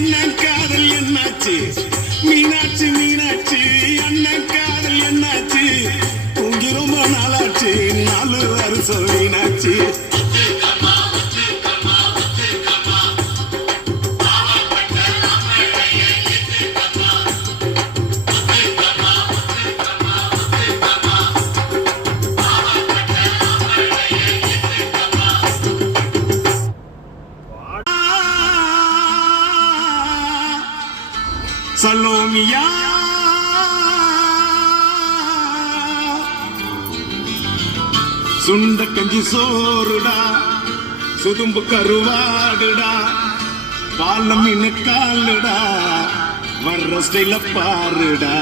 அண்ணன் காதல் என்னாச்சு மீனாட்சி மீனாட்சி அண்ணன் காதல் என்னாச்சு தூங்கி ரொம்ப நாளாச்சு 4 வருஷம் மீனாட்சி சலோமியா சுண்ட கஞ்சி சோறுடா சுதும்பு கருவாடுடா பாலம் மீன் காலுடா வர்ற ஸ்டைல பாருடா